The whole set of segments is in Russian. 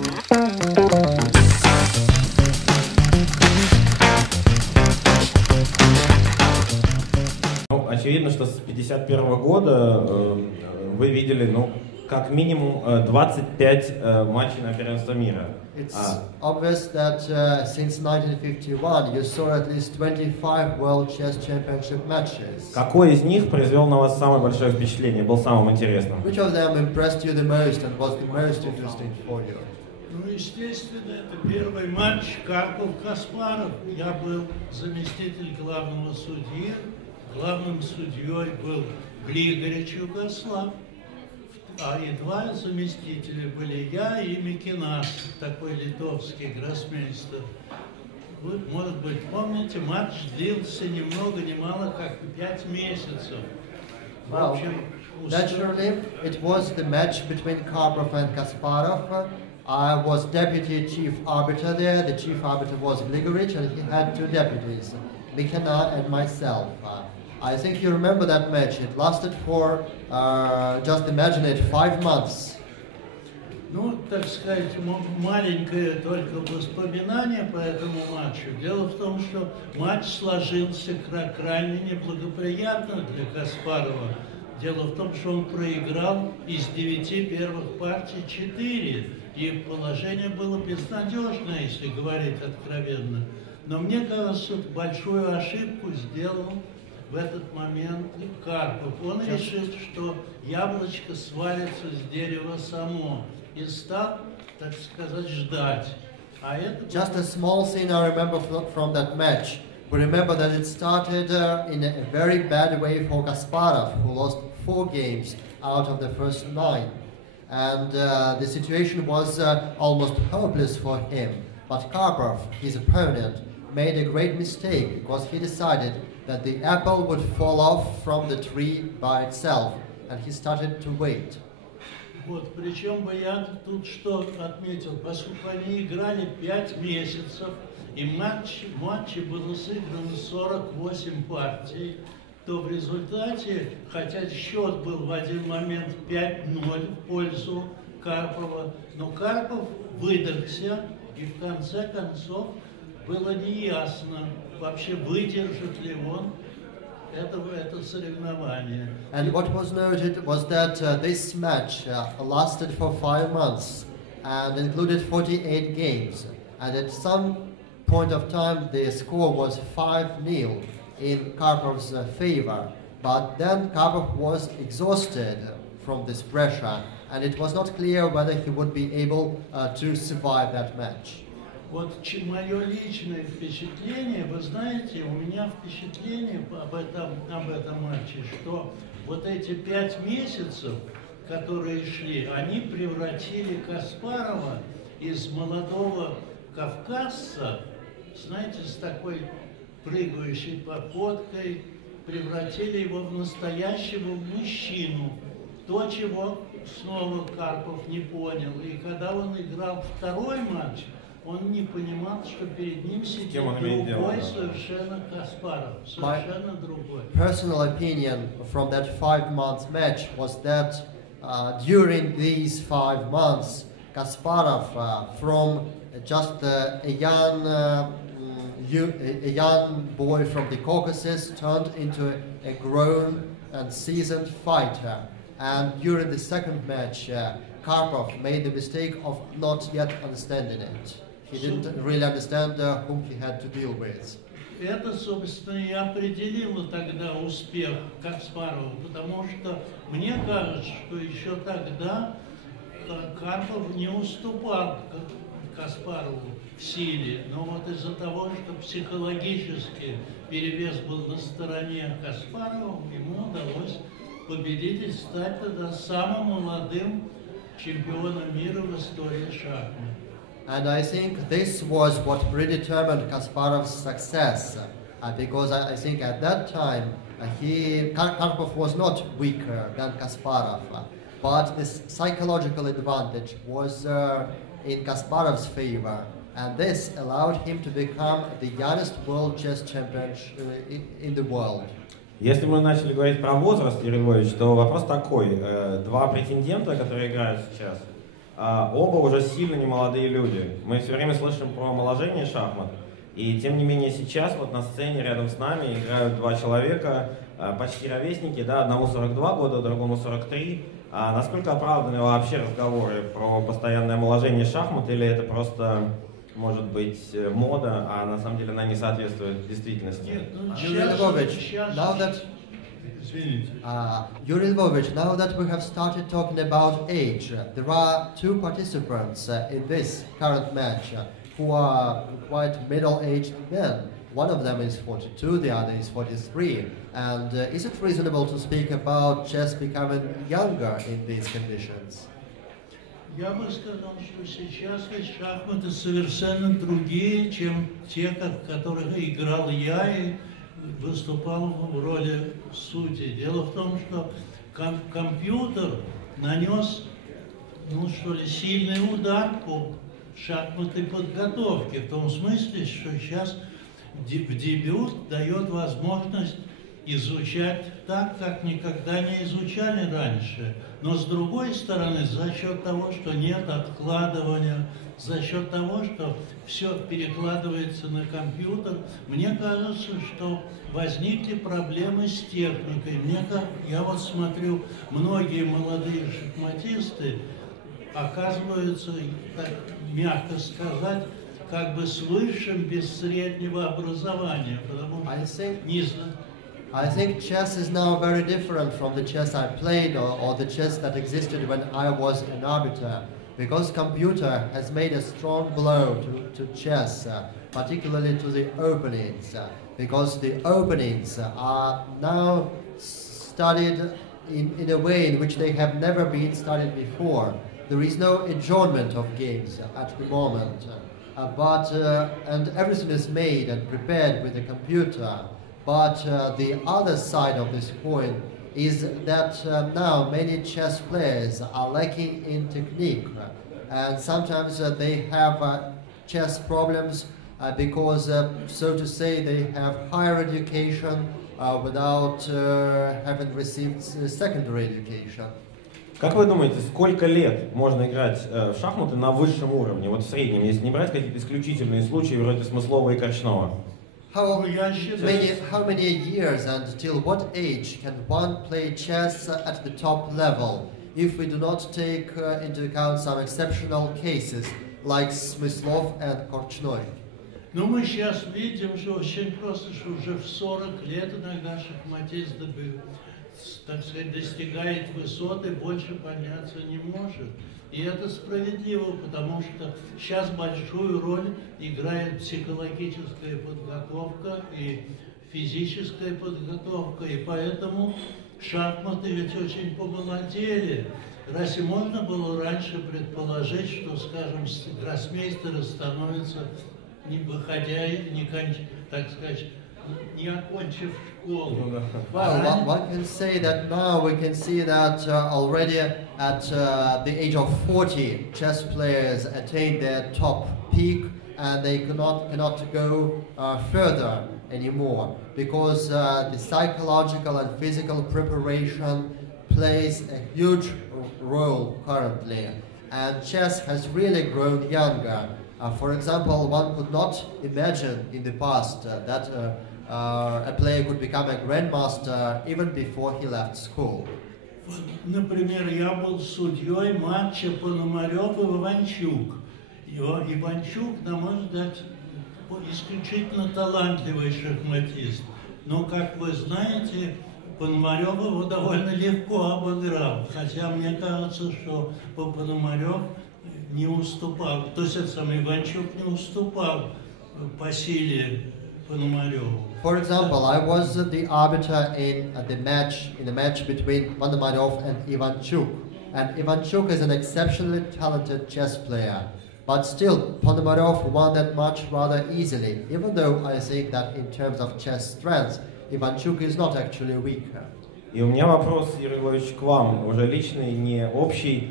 Ну, очевидно, что с 1951 года вы видели, ну, как минимум 25 матчей на первенство мира. It's obvious that since 1951 you saw at least 25 World Chess Championship matches. Какой из них произвел на вас самое большое впечатление, был самым интересным? Which of them impressed you the most and was the most interesting for you? Ну, естественно, это первый матч Карпов-Каспаров. Я был заместитель главного судьи. Главным судьей был Григорич Югослав. А и два заместителя были я и Микинас, такой литовский гроссмейстер. Вы, может быть, помните, матч длился ни много ни мало, как 5 месяцев. Well, naturally, it was the match between Karpov and Kasparov. I was deputy chief arbiter there. The chief arbiter was Gligorich, and he had two deputies, Mikina and myself. I think you remember that match. It lasted for, just imagine it, 5 months. Ну, так сказать, маленькое только воспоминание по этому матчу. Дело в том, что матч сложился крайне неблагоприятно для Каспарова. Дело в том, что он проиграл из 9 первых партий 4. И положение было безнадежное, если говорить откровенно. Но мне кажется, большую ошибку сделал в этот момент Карпов. Он решил, что яблочко свалится с дерева само. И стал, так сказать, ждать. А это... Just a small scene I remember from that match. We remember that it started in a very bad way for Kasparov, who lost 4 games out of the first 9. And the situation was almost hopeless for him. But Karpov, his opponent, made a great mistake because he decided that the apple would fall off from the tree by itself, and he started to wait. Вот, причем бы я тут что отметил, поскольку они играли 5 месяцев, и матче было сыграно 48 партий, то в результате, хотя счет был в один момент 5-0 в пользу Карпова, но Карпов выдохся, и в конце концов было неясно, вообще выдержит ли он это соревнование. And what was noted was that this match lasted for 5 months and included 48 games. And at some point of time, the score was 5-0 in Karpov's favor. But then Karpov was exhausted from this pressure, and it was not clear whether he would be able to survive that match. Вот мое личное впечатление, вы знаете, у меня впечатление об этом матче, что вот эти 5 месяцев, которые шли, они превратили Каспарова из молодого кавказца, знаете, с такой прыгающей походкой, превратили его в настоящего мужчину. То, чего снова Карпов не понял. И когда он играл второй матч, он не понимал, что перед ним сидит другой совершенно Каспаров, совершенно другой. Personal opinion from that 5-month match was that during these 5 months, Kasparov, from just a young boy from the Caucasus, turned into a grown and seasoned fighter. And during the second match, Karpov made the mistake of not yet understanding it. He didn't really understand whom he had to deal with. Это, собственно, и определило тогда успех Каспарова, потому что мне кажется, что еще тогда Карпов не уступал Каспарову в силе, но вот из-за того, что психологически перевес был на стороне Каспарова, ему удалось победить и стать тогда самым молодым чемпионом мира в истории шахмат. And I think this was what predetermined Kasparov's success, because I think at that time Karpov was not weaker than Kasparov, but this psychological advantage was in Kasparov's favor, and this allowed him to become the youngest world chess champion in the world. Если мы начали говорить про возраст, Юрий Львович, то вопрос такой. Два претендента, которые играют сейчас, оба уже сильно немолодые люди. Мы все время слышим про омоложение шахмат. И тем не менее сейчас вот на сцене рядом с нами играют два человека, почти ровесники, да, одному 42 года, другому 43. А насколько оправданы вообще разговоры про постоянное омоложение шахмат, или это просто, может быть, мода, а на самом деле она не соответствует действительности? Юрий Lvovich, now that Yuri Lvovich, now that we have started talking about age, there are two participants in this current match who are quite middle-aged men. One of them is 42, the other is 43. And is it reasonable to speak about chess becoming younger in these conditions? Я бы сказал, что сейчас шахматы совершенно другие, чем те, в которых играл я и выступал в роли судьи. Дело в том, что компьютер нанес, сильный удар по шахматной подготовке, в том смысле, что сейчас в дебют дает возможность изучать так, как никогда не изучали раньше. Но с другой стороны, за счет того, что нет откладывания, за счет того, что все перекладывается на компьютер, мне кажется, что возникли проблемы с техникой. Я вот смотрю, многие молодые шахматисты оказываются, так мягко сказать, как бы с высшим без среднего образования, потому что не знаю. I think chess is now very different from the chess I played or the chess that existed when I was an arbiter, because computer has made a strong blow to chess, particularly to the openings, because the openings are now studied in a way in which they have never been studied before. There is no adjournment of games at the moment, and everything is made and prepared with the computer. But the other side of this coin is that now many chess players are lacking in technique, and sometimes they have chess problems because, so to say, they have higher education without having received secondary education. Как вы думаете, сколько лет можно играть в шахматы на высшем уровне, вот в среднем, если не брать какие-то исключительные случаи вроде Смыслова и Корчнова? How many years and till what age can one play chess at the top level if we do not take into account some exceptional cases like Smyslov and Korchnoi? Ну, мы сейчас видим, что очень просто, что уже в 40 лет иногда шахматист, так сказать, достигает высоты, больше подняться не может. И это справедливо, потому что сейчас большую роль играет психологическая подготовка и физическая подготовка, и поэтому шахматы ведь очень помолодели. Разве можно было раньше предположить, что, скажем, гроссмейстеры становятся, не выходя, так сказать, не окончив школу? Well, one can say that now we can see that already at the age of 40, chess players attain their top peak and they cannot go further anymore because the psychological and physical preparation plays a huge role currently, and chess has really grown younger. For example, one could not imagine in the past that a player could become a grandmaster even before he left school. Например, я был судьей матча Пономарев и Иванчук. Иванчук, на мой взгляд, исключительно талантливый шахматист. Но, как вы знаете, Пономарев его довольно легко обыграл. Хотя мне кажется, что Пономарев не уступал, то есть сам Иванчук не уступал по силе Пономареву. For example, I was the arbiter in the match between Ponomarev and Ivanchuk. And Ivanchuk is an exceptionally talented chess player. But still, Ponomarev won that match rather easily, even though I think that in terms of chess strength, Ivanchuk is not actually weaker. И у меня вопрос, Юрий Львович, к вам, уже личный, не общий.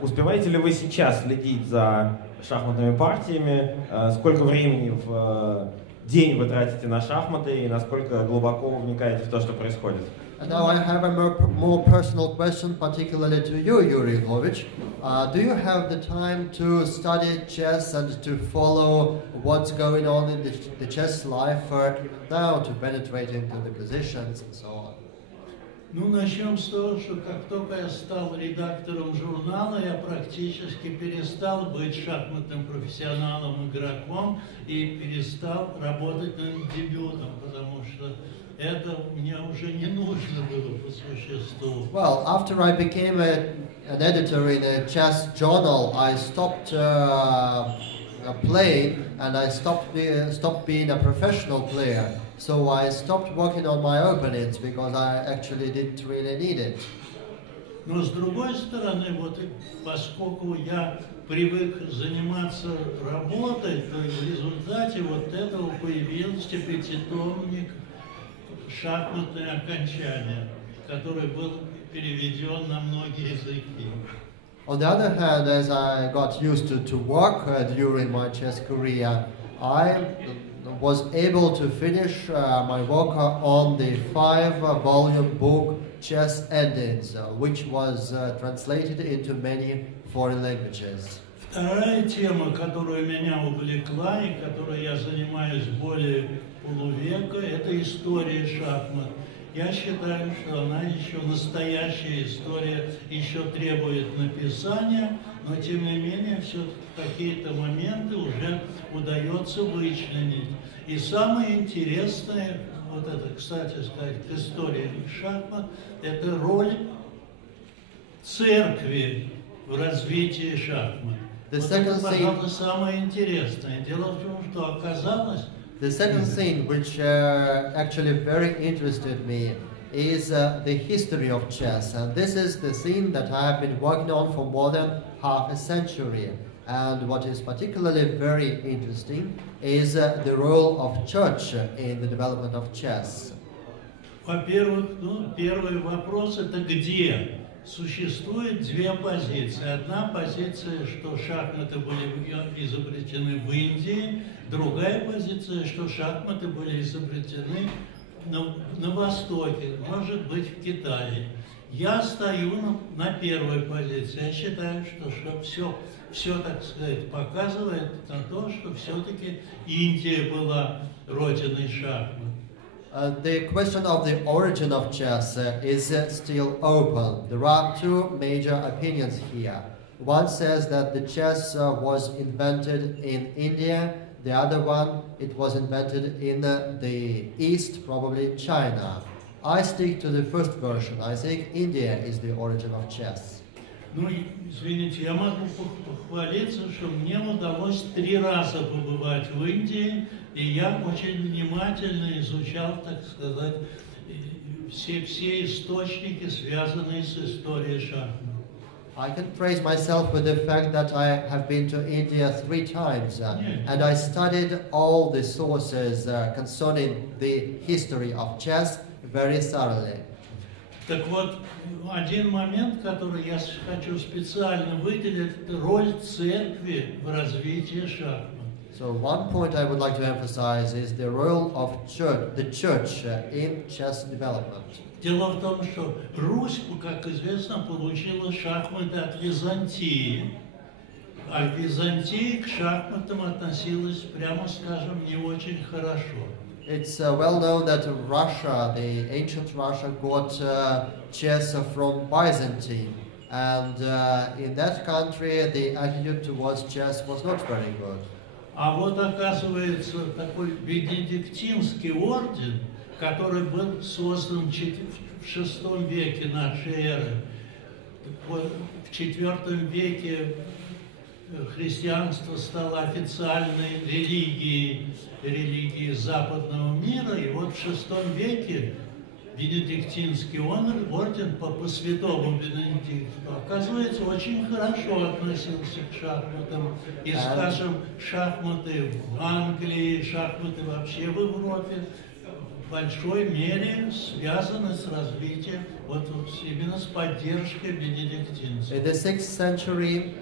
Успеваете ли вы сейчас следить за шахматными партиями? Сколько времени в день вы тратите на шахматы и насколько глубоко вы вникаете в то, что происходит? And now I have a more personal question, particularly to you, Yuri Lvovich. Do you have the time to study chess and to follow what's going on in the chess life even now, to penetrate into the positions and so on? Ну, начнем с того, что как только я стал редактором журнала, я практически перестал быть шахматным профессионалом, игроком и перестал работать над дебютом, потому что это мне уже не нужно было по существу. Well, after I became an editor in a chess journal, I stopped playing and I stopped being a professional player. So I stopped working on my openings because I actually didn't really need it. Но с другой стороны, вот поскольку я привык заниматься работой, то в результате вот этого появился пятитомник «Шахматное окончание», который был переведен на многие языки. On the other hand, as I got used to work during my chess career, I was able to finish my work on the 5-volume book Chess Endings, which was translated into many foreign languages. Вторая тема, которая меня увлекла и которой я занимаюсь более полувека, это история шахмат. Я считаю, что она еще настоящая история, еще требует написания, но тем не менее все какие-то моменты уже удается вычленить. И самое интересное, вот это, кстати сказать, к истории шахмат, это роль церкви в развитии шахмат. Вот это, пожалуй, самое интересное. Дело в том, что оказалось... The second thing which actually very interested me is the history of chess, and this is the thing that I have been working on for more than half a century. And what is particularly very interesting is the role of church in the development of chess. Во-первых, первый вопрос это где? Существует две позиции. Одна позиция, что шахматы были изобретены в Индии, другая позиция, что шахматы были изобретены на Востоке, может быть, в Китае. Я стою на первой позиции. Я считаю, что все, так сказать, показывает на то, что все-таки Индия была родиной шахмат. The question of the origin of chess is still open. There are two major opinions here. One says that the chess was invented in India. The other one, it was invented in the East, probably China. I stick to the first version. I think India is the origin of chess. Ну, извините, я могу похвалиться, что мне удалось 3 раза побывать в Индии, и я очень внимательно изучал, так сказать, все источники, связанные с историей шахмат. I can praise myself with the fact that I have been to India 3 times, and I studied all the sources concerning the history of chess very thoroughly. Так вот, один момент, который я хочу специально выделить, это роль церкви в развитии шахмат. So one point I would like to emphasize is the role of the church in chess development. Дело в том, что Русь, как известно, получила шахматы от Византии, а Византия к шахматам относилась, прямо скажем, не очень хорошо. It's well known that Russia, the ancient Russia, got chess from Byzantine, and in that country the attitude towards chess was not very good. А вот оказывается такой бенедиктинский орден, который был создан в VI веке нашей эры. В IV веке христианство стало официальной религией западного мира, и вот в VI веке бенедиктинский орден по святому Бенедикту, оказывается, очень хорошо относился к шахматам. И, скажем, шахматы в Англии, шахматы вообще в Европе в большой мере связаны с развитием, вот именно с поддержкой бенедиктинцев. In the 6th century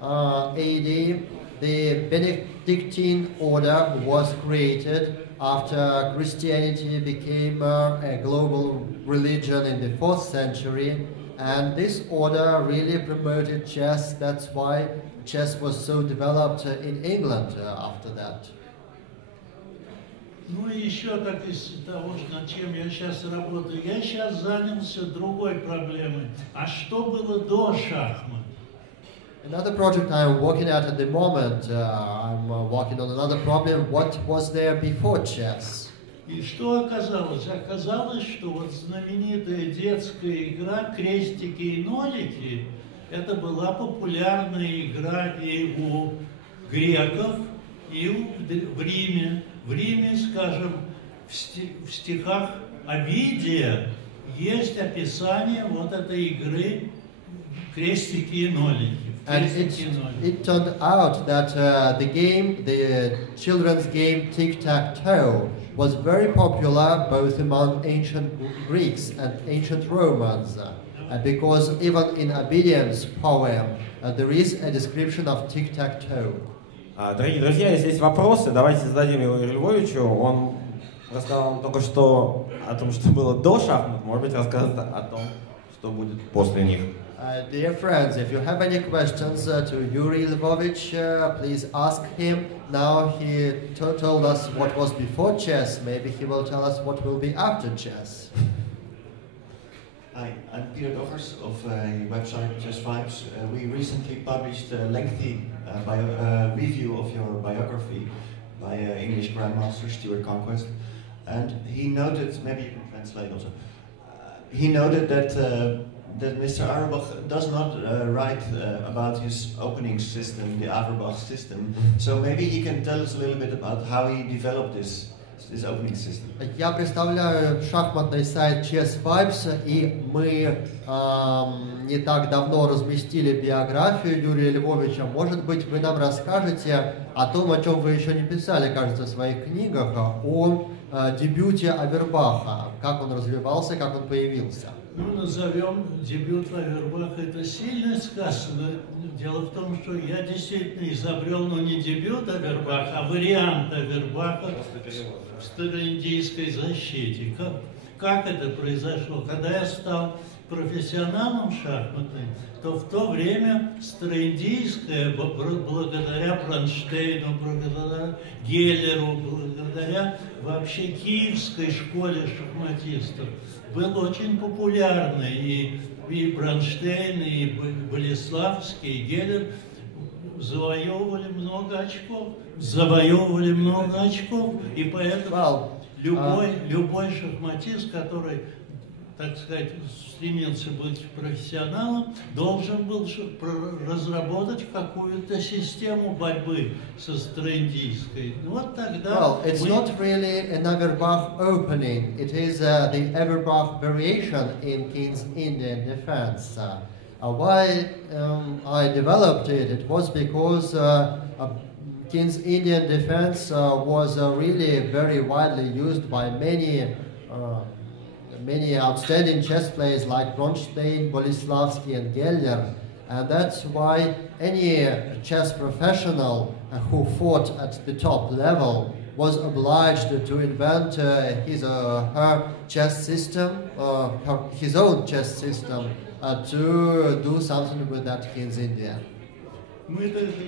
AD, the Benedictine order was created after Christianity became a global religion in the 4th century, and this order really promoted chess. That's why chess was so developed in England after that. Ну и еще так из того, над чем я сейчас работаю, я сейчас занялся другой проблемой. А что было до шахмат? Another project I'm working at the moment, I'm working on another problem. What was there before chess? И что оказалось? Оказалось, что вот знаменитая детская игра «Крестики и нолики» это была популярная игра и у греков, и в Риме. В Риме, скажем, в стихах Овидия есть описание вот этой игры «Крестики и нолики». And it turned out that the children's game tic-tac-toe was very popular both among ancient Greeks and ancient Romans, because even in Ovidian's poem there is a description of tic-tac-toe. Дорогие друзья, если есть вопросы, давайте зададим его Юрию Львовичу. Он рассказал нам только что о том, что было до шахмат, может быть, расскажет о том, что будет после них. Dear friends, if you have any questions to Yuri Lvovich, please ask him. Now he told us what was before chess. Maybe he will tell us what will be after chess. Hi, I'm Peter Doggers of a website Chess Vibes. We recently published a lengthy review of your biography by English Grandmaster Stuart Conquest, and he noted, maybe you can translate also, he noted that Mr. Averbach does not write about his opening system, the Averbach system. So maybe he can tell us a little bit about how he developed this opening system. Я представляю шахматный сайт Chess Vibes, и мы не так давно разместили биографию Юрия Львовича. Может быть, вы нам расскажете о том, о чем вы еще не писали, кажется, в своих книгах, о дебюте Авербаха, как он развивался, как он появился. Ну, назовем дебют Авербаха, это сильно сказано. Дело в том, что я действительно изобрел, но не дебют Авербаха, а вариант Авербаха в староиндийской защите. Как это произошло? Когда я стал профессионалом шахматным, то в то время староиндийская, благодаря Бронштейну, благодаря Геллеру, благодаря вообще киевской школе шахматистов, был очень популярный, и Бронштейн, и Болеславский, и Геллер завоевывали много очков, и поэтому любой шахматист, который, так сказать, стремился быть профессионалом, должен был разработать какую-то систему борьбы со староиндийской. Вот тогда... Well, it's not really an Averbach opening. It is the Averbach variation in King's Indian defense. Why I developed it? It was because King's Indian defense was really very widely used by many outstanding chess players like Bronstein, Boleslavsky and Geller, and that's why any chess professional who fought at the top level was obliged to invent his or her chess system, his own chess system, to do something with that King's Indian.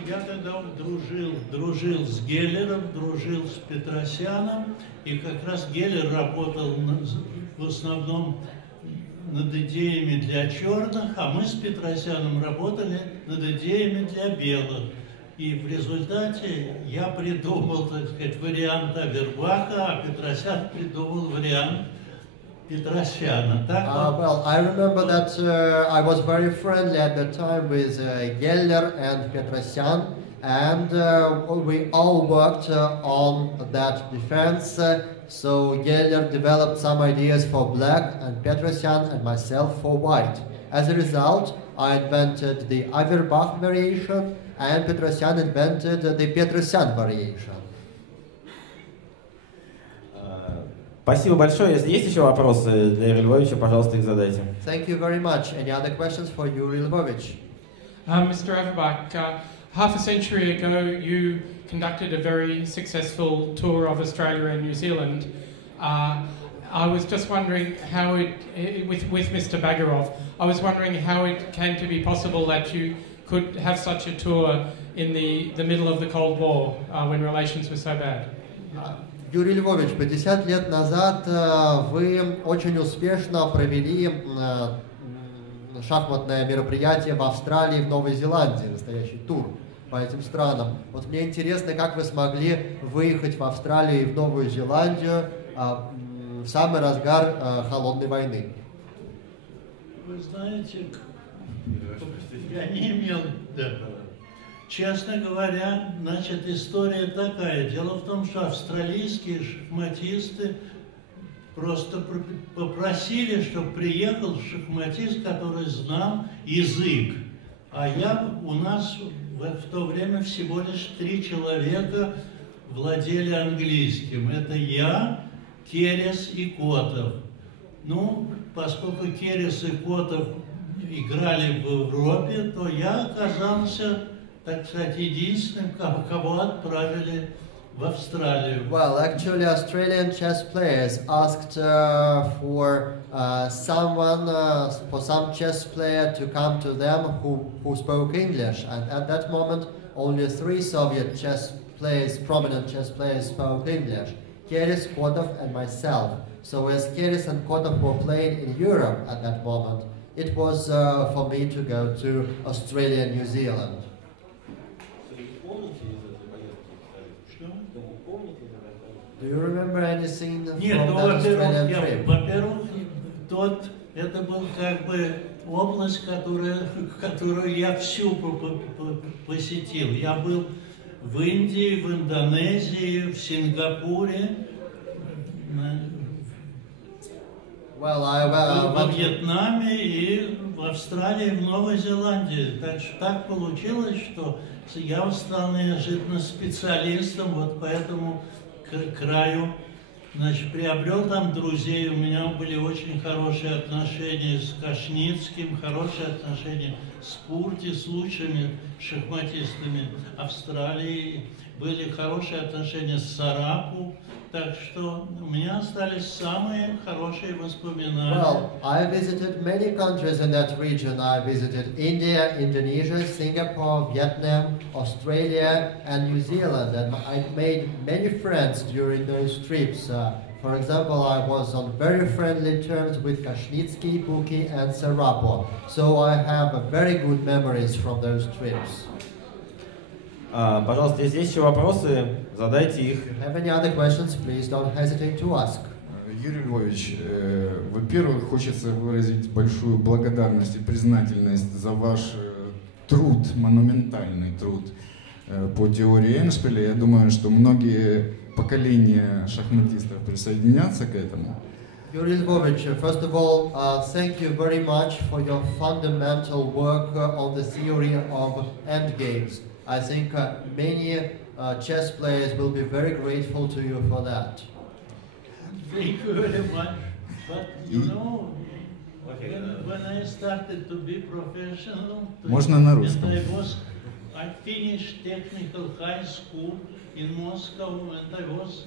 Я тогда дружил с Геллером, дружил с Петросяном, и как раз Геллер работал в основном над идеями для черных, а мы с Петросяном работали над идеями для белых. И в результате я придумал, так сказать, вариант Авербаха, а Петросян придумал вариант Петросяна. Well, I remember that I was very friendly at the time with Geller and Petrosyan, and we all worked on that defense. So Geller developed some ideas for black, and Petrosyan and myself for white. As a result, I invented the Averbach variation, and Petrosyan invented the Petrosyan variation. Спасибо большое. Если есть еще вопросы для Юрия Львовича, пожалуйста, их задайте. Thank you very much. Any other questions for Yuri Lvovich? Mr. Averbakh, half a century ago, you conducted a very successful tour of Australia and New Zealand. I was just wondering how with Mr. Bagarov, I was wondering how it came to be possible that you could have such a tour in the middle of the Cold War, when relations were so bad. Юрий Львович, 50 лет назад вы очень успешно провели шахматное мероприятие в Австралии и в Новой Зеландии, настоящий тур по этим странам. Вот мне интересно, как вы смогли выехать в Австралию и в Новую Зеландию в самый разгар холодной войны. Вы знаете, я не имел... Честно говоря, значит, история такая. Дело в том, что австралийские шахматисты просто попросили, чтобы приехал шахматист, который знал язык. А у нас в то время всего лишь 3 человека владели английским. Это я, Керес и Котов. Ну, поскольку Керес и Котов играли в Европе, то я оказался, так сказать, единственным, кого отправили в Австралию. Well, actually, Australian chess players asked for some chess player to come to them who spoke English, and at that moment, only 3 Soviet chess players, prominent chess players, spoke English: Keres, Kotov, and myself. So as Keres and Kotov were playing in Europe at that moment, it was for me to go to Australia and New Zealand. Do you remember anything from that Australian trip? Во-первых, это был как бы область, которую я всю посетил. Я был в Индии, в Индонезии, в Сингапуре, во Вьетнаме и в Австралии, в Новой Зеландии. Так получилось, что я стал неожиданно специалистом вот по этому краю. Значит, приобрел там друзей, у меня были очень хорошие отношения с Кашницким, хорошие отношения с Пурти, с лучшими шахматистами Австралии, были хорошие отношения с Сарапу, так что у меня остались самые хорошие воспоминания. Well, I visited many countries in that region. I visited India, Indonesia, Singapore, Vietnam, Australia, and New Zealand, and I made many friends during those trips. For example, I was on very friendly terms with Kashnitsky, Puki, and Sarapo. So I have very good memories from those trips. Пожалуйста, если есть еще вопросы, задайте их. If you have any other questions, please don't hesitate to ask. Юрий Львович, во-первых, хочется выразить большую благодарность и признательность за ваш труд, монументальный труд по теории Эндшпиля. Я думаю, что многие поколения шахматистов присоединятся к этому. Yuri Lvovich, first of all, thank you very much for your fundamental work on the theory of endgames. I think many chess players will be very grateful to you for that. Thank you very much. But you know, when I started to be professional, I finished technical high school in Moscow, and I was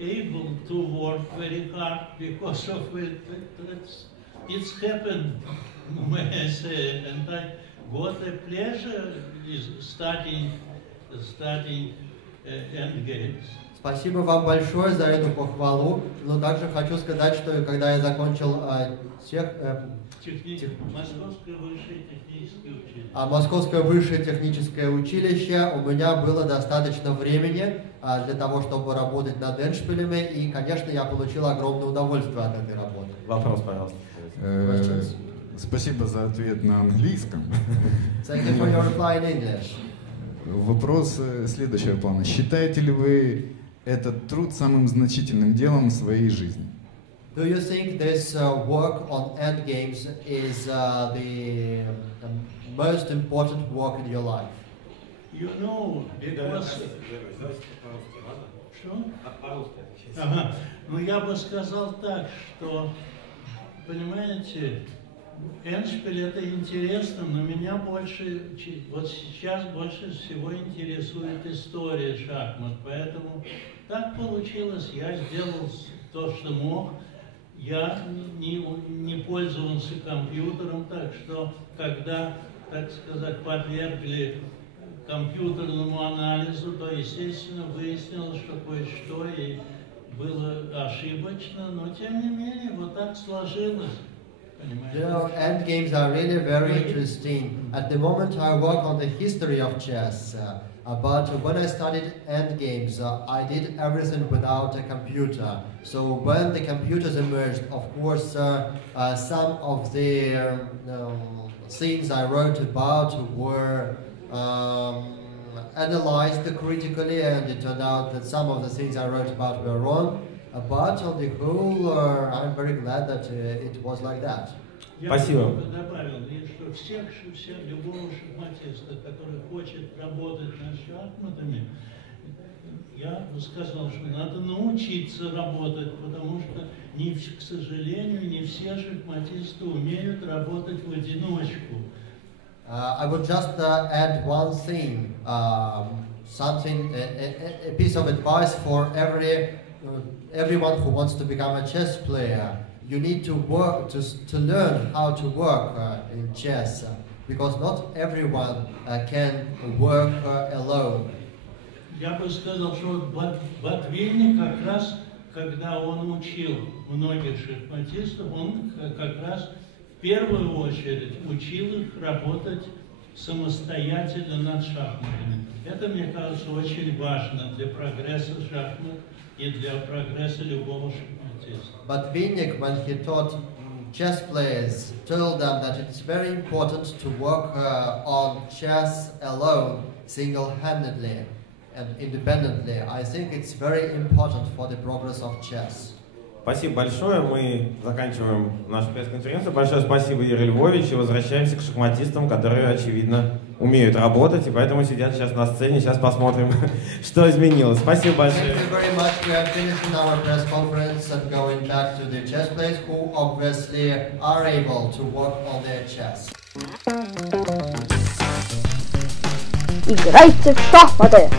able to work very hard because of it. It's happened, may I say, and I got a pleasure is studying endgames. Спасибо вам большое за эту похвалу, но также хочу сказать, что когда я закончил Московское высшее техническое училище, у меня было достаточно времени для того, чтобы работать над эндшпилями, и, конечно, я получил огромное удовольствие от этой работы. Вопрос, пожалуйста. Спасибо за ответ на английском. Thank you for your reply in English. Вопрос следующего плана. Считаете ли вы этот труд самым значительным делом в своей жизни? Do you think this work on endgames is the most important work in your life? You know, because... Что? Ну, я бы сказал так, что, понимаете, Эндшпиль это интересно, но меня больше, вот сейчас больше всего интересует история шахмат. Поэтому так получилось, я сделал то, что мог. Я не пользовался компьютером, так что когда, так сказать, подвергли компьютерному анализу, то, естественно, выяснилось, что кое-что и было ошибочно, но тем не менее вот так сложилось. You know, endgames are really very interesting. At the moment I work on the history of chess, but when I studied endgames, I did everything without a computer. So when the computers emerged, of course, some of the things I wrote about were analyzed critically, and it turned out that some of the things I wrote about were wrong. But on the whole, I'm very glad that it was like that. Спасибо. Я бы добавил, что любого шахматиста, который хочет работать над шахматами, я бы сказал, что надо научиться работать, потому что, к сожалению, не все шахматисты умеют работать в одиночку. I would just add one thing, a piece of advice for everyone who wants to become a chess player. You need to work to learn how to work in chess, because not everyone can work alone. Я бы сказал, что Ботвинник как раз, когда он учил многих шахматистов, он как раз в первую очередь учил их работать самостоятельно над шахматами. Это, мне кажется, очень важно для прогресса шахмат и для прогресса любого шахматиста. Botvinnik, when he taught chess players, told them that it's very important to work on chess alone, single-handedly and independently. I think it's very important for the progress of chess. Спасибо большое. Мы заканчиваем нашу пресс-конференцию. Большое спасибо, Юрий Львович, и возвращаемся к шахматистам, которые, очевидно, умеют работать, и поэтому сидят сейчас на сцене. Сейчас посмотрим, что изменилось. Спасибо большое. Thank you very much. We are finishing our press conference and going back to the chess players who obviously are able to work on their chess. Играйте в шахматы!